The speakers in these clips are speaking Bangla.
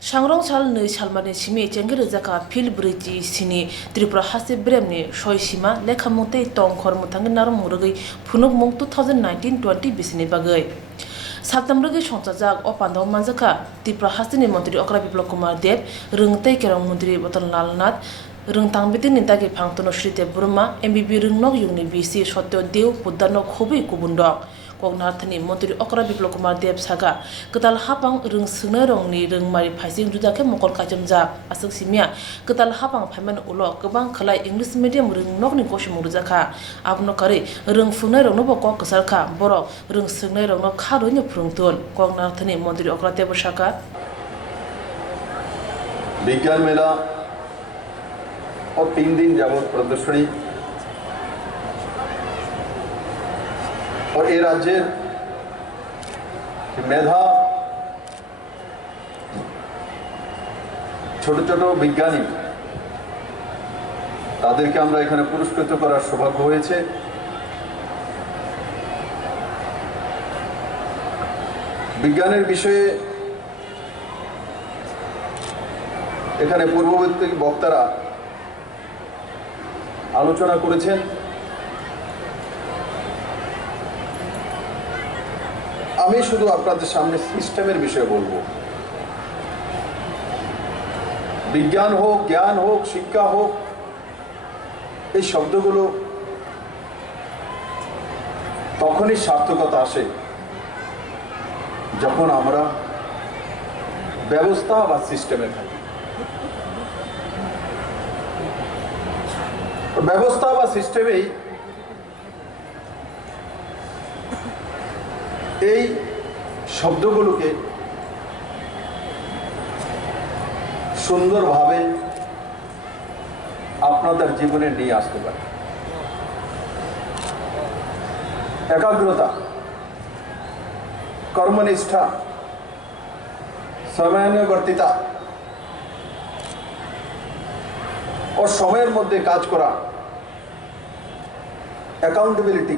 Shangrong Sal Ni Shalmani Shimi Chengirjaka Pil Bridge Sini Tripura Hasi Bremni Shoishima Lekamote Tong Kormutanganar Muragi Punuk Mong 2019-20 Bisini Bagay. Saptamragi Shonsajak Opando Manzaka Tripura Hasini Montri Okra Biplok Kumar Dev Rungte Kerong Mundri Botan Lalnat Rungtang Bitin Nintagi Pangtono Shrite Burma MBB Rungnok Yungni BC Shotyo Dew Pudano Kubi Kubundok. Kognarthani Montri Okra Biplok Kumar Dev Saga Ketal Hapang Rung Sungerong ni Rung Mari Paising Judake Mokol Kajamja Asuk Simia Ketal Hapang Paman Ulo Kebang Kalai English Medium Rung Nokni Koshim Ruzaka Abno Kari Rung Funerong no Boko Kesalka Borok Rung Sungerong no Karunya Prungtun Kognarthani Montri Okra Dev Saga विज्ञान मेला और 3 दिन जावत प्रदर्शनी और ए राज्य मेधा छोट छोट विज्ञानी তাদেরকে আমরা এখানে পুরস্কৃত করার সৌভাগ্য হয়েছে। বিজ্ঞানের বিষয়ে এখানে পূর্ববর্তী বক্তারা আলোচনা করেছেন। আমি শুধু আপনাদের সামনে সিস্টেমের বিষয়ে বলবো। বিজ্ঞান হোক, জ্ঞান হোক, শিক্ষা হোক, এই শব্দগুলো তখনই সার্থকতা আসে যখন আমরা ব্যবস্থা বা সিস্টেমে থাকি। ব্যবস্থা বা সিস্টেমেই এই শব্দগুলোকে সুন্দরভাবে আপনাদের জীবনে নিয়ে আসতে পারে। একাগ্রতা, কর্মনিষ্ঠা, সময়ানুবর্তিতা ও সময়ের মধ্যে কাজ করা, অ্যাকাউন্টেবিলিটি,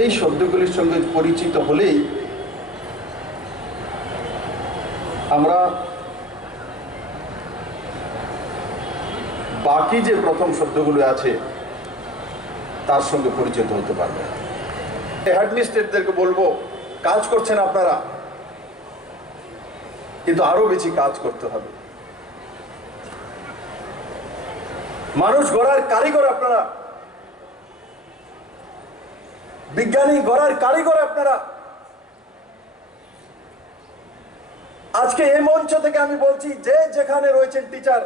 এই শব্দগুলির সঙ্গে পরিচিত হলেই আমরা বাকি যে প্রথম শব্দগুলো আছে তার সঙ্গে পরিচিত হতে পারবে। হেডমিস্ট্রেটদেরকে বলবো, কাজ করছেন আপনারা, কিন্তু আরো বেশি কাজ করতে হবে। মানুষ গড়ার কারিগর আপনারা, বিজ্ঞানী গড়ার কারিগর আপনারা। আজকে এই মঞ্চ থেকে আমি বলছি, যে যেখানে রয়েছেন টিচার,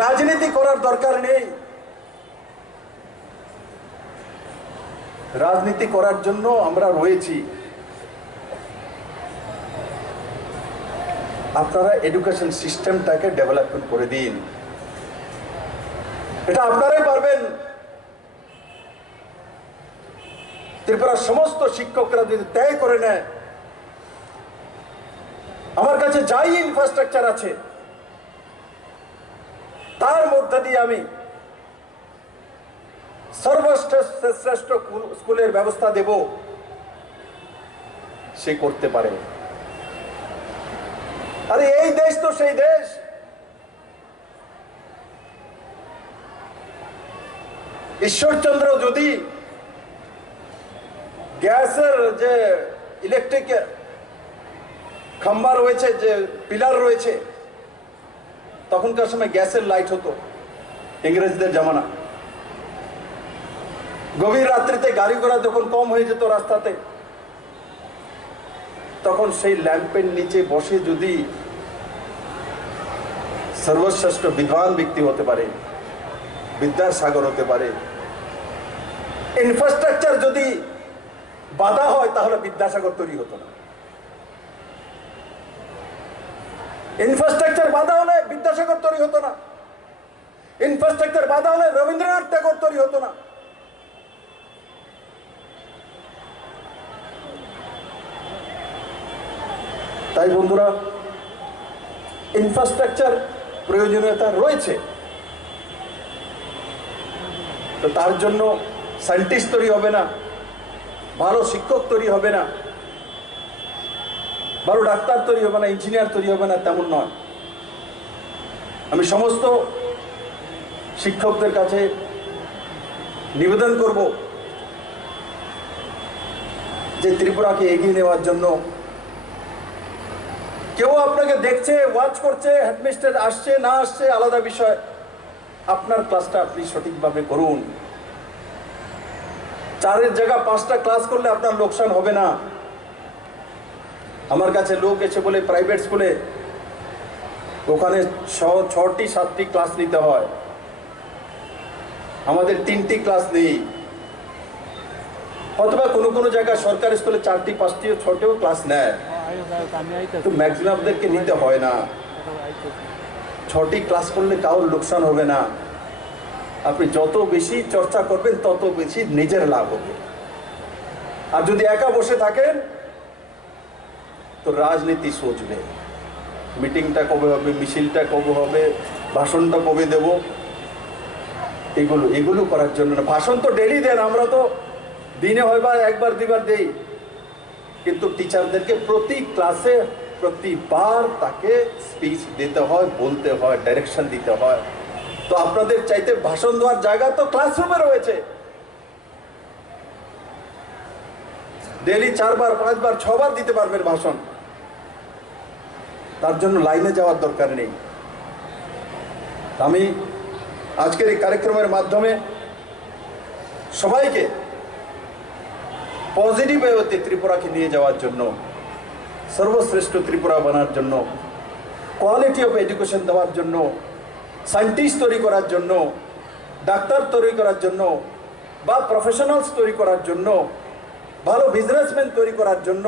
রাজনীতি করার দরকার নেই। রাজনীতি করার জন্য আমরা রয়েছি। আপনারা এডুকেশন সিস্টেমটাকে ডেভেলপমেন্ট করে দিন, এটা আপনারাই পারবেন। ত্রিপুরার সমস্ত শিক্ষকরা যদি ত্যাগ করে নেয়, আমার কাছে যাই ইনফ্রাস্ট্রাকচার আছে তার মধ্যে দিয়ে আমি সর্বশ্রেষ্ঠ স্কুলের ব্যবস্থা দেব, সে করতে পারে। আরে এই দেশ তো সেই দেশ, ঈশ্বরচন্দ্র যদি গ্যাসের যে ইলেকট্রিক খাম্বা রয়েছে, যে পিলার রয়েছে, তখনকার সময় গ্যাসের লাইট হতো, ইংরেজদের জামানা। গভীর রাত্রিতে গাড়ি ঘোড়া যখন কম হয়ে যেত রাস্তাতে, তখন সেই ল্যাম্পের নিচে বসে যদি সর্বশ্রেষ্ঠ বিদ্বান ব্যক্তি হতে পারে, বিদ্যার সাগর হতে পারে। ইনফ্রাস্ট্রাকচার যদি বাধা হয় তাহলে বিদ্যাসাগর তৈরি হতো না। ইনফ্রাস্ট্রাকচার বাধা হলে বিদ্যাসাগর তৈরি হতো না। ইনফ্রাস্ট্রাকচার বাধা হলে রবীন্দ্রনাথ ঠাকুর তৈরি হতো না। তাই বন্ধুরা, ইনফ্রাস্ট্রাকচার প্রয়োজনীয়তা রয়েছে, তো তার জন্য সায়েন্টিস্ট তৈরি হবে না, ভালো শিক্ষক তৈরি হবে না, ভালো ডাক্তার তৈরি হবে না, ইঞ্জিনিয়ার তৈরি হবে না, তেমন নয়। আমি সমস্ত শিক্ষকদের কাছে নিবেদন করব যে ত্রিপুরাকে এগিয়ে নেওয়ার জন্য কেউ আপনাকে দেখছে, ওয়াচ করছে, হেডমিস্টার আসছে না আসছে আলাদা বিষয়, আপনার ক্লাসটা আপনি সঠিকভাবে করুন। 4-এর জায়গা 5টা ক্লাস করলে আপনার লোকসান হবে না। আমার কাছে লোক এসে বলে প্রাইভেট স্কুলে ওখানে 6টি 7টি ক্লাস নিতে হয়, আমাদের 3টি ক্লাস নেই। অথবা কোনো কোনো জায়গায় সরকারি স্কুলে 4টি 5টি 6টিও ক্লাস নেয়, তো ম্যাক্সিমামদেরকে নিতে হয় না। 6টি ক্লাস করলে কারোর লোকসান হবে না। আপনি যত বেশি চর্চা করবেন তত বেশি নিজের লাভ হবে। আর যদি একা বসে থাকেন তো রাজনীতি সোচবে, মিটিংটা কবে হবে, মিছিলটা কবে হবে, ভাষণটা কবে দেব, এগুলো করার জন্য না। ভাষণ তো ডেলি দেন, আমরা তো দিনে হয়তো 1বার 2বার দেই, কিন্তু টিচারদেরকে প্রতি ক্লাসে প্রতিবার তাকে স্পিচ দিতে হয়, বলতে হয়, ডাইরেকশন দিতে হয়। তো আপনাদের চাইতে ভাষণ দেওয়ার জায়গা তো ক্লাসরুমে রয়েছে। ডেলি 4বার 5বার 6বার দিতে পারবেন ভাষণ, তার জন্য লাইনে যাওয়ার দরকার নেই। আমি আজকের এই কার্যক্রমের মাধ্যমে সবাইকে পজিটিভ ওয়েতে ত্রিপুরাকে নিয়ে যাওয়ার জন্য, সর্বশ্রেষ্ঠ ত্রিপুরা বানার জন্য, কোয়ালিটি অফ এডুকেশন দেওয়ার জন্য, সায়েন্টিস্ট তৈরি করার জন্য, ডাক্তার তৈরি করার জন্য, বা প্রফেশনালস তৈরি করার জন্য, ভালো বিজনেসম্যান তৈরি করার জন্য,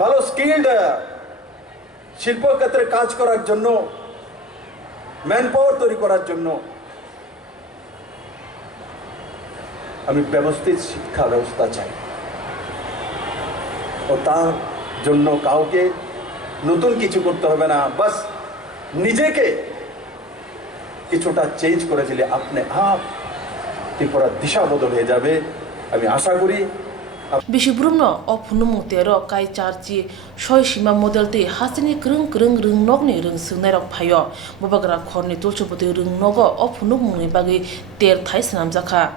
ভালো স্কিল্ড শিল্পক্ষেত্রে কাজ করার জন্য, ম্যান পাওয়ার তৈরি করার জন্য আমি ব্যবস্থিত শিক্ষা ব্যবস্থা চাই। ও তার জন্য কাউকে নতুন কিছু করতে হবে না, বাস নিজেকে কিছুটা চেঞ্জ করে দিলে আপনি ত্রিপুরার দিশা বদল হয়ে যাবে। আমি আশা করি Bishubrum no opnum tero kai charchi shoi shima model te hasini krung nog ni rung sunai rok phayo bobagra khorni tulchopoti rung nogo opnum ni bagi ter thai snam jakha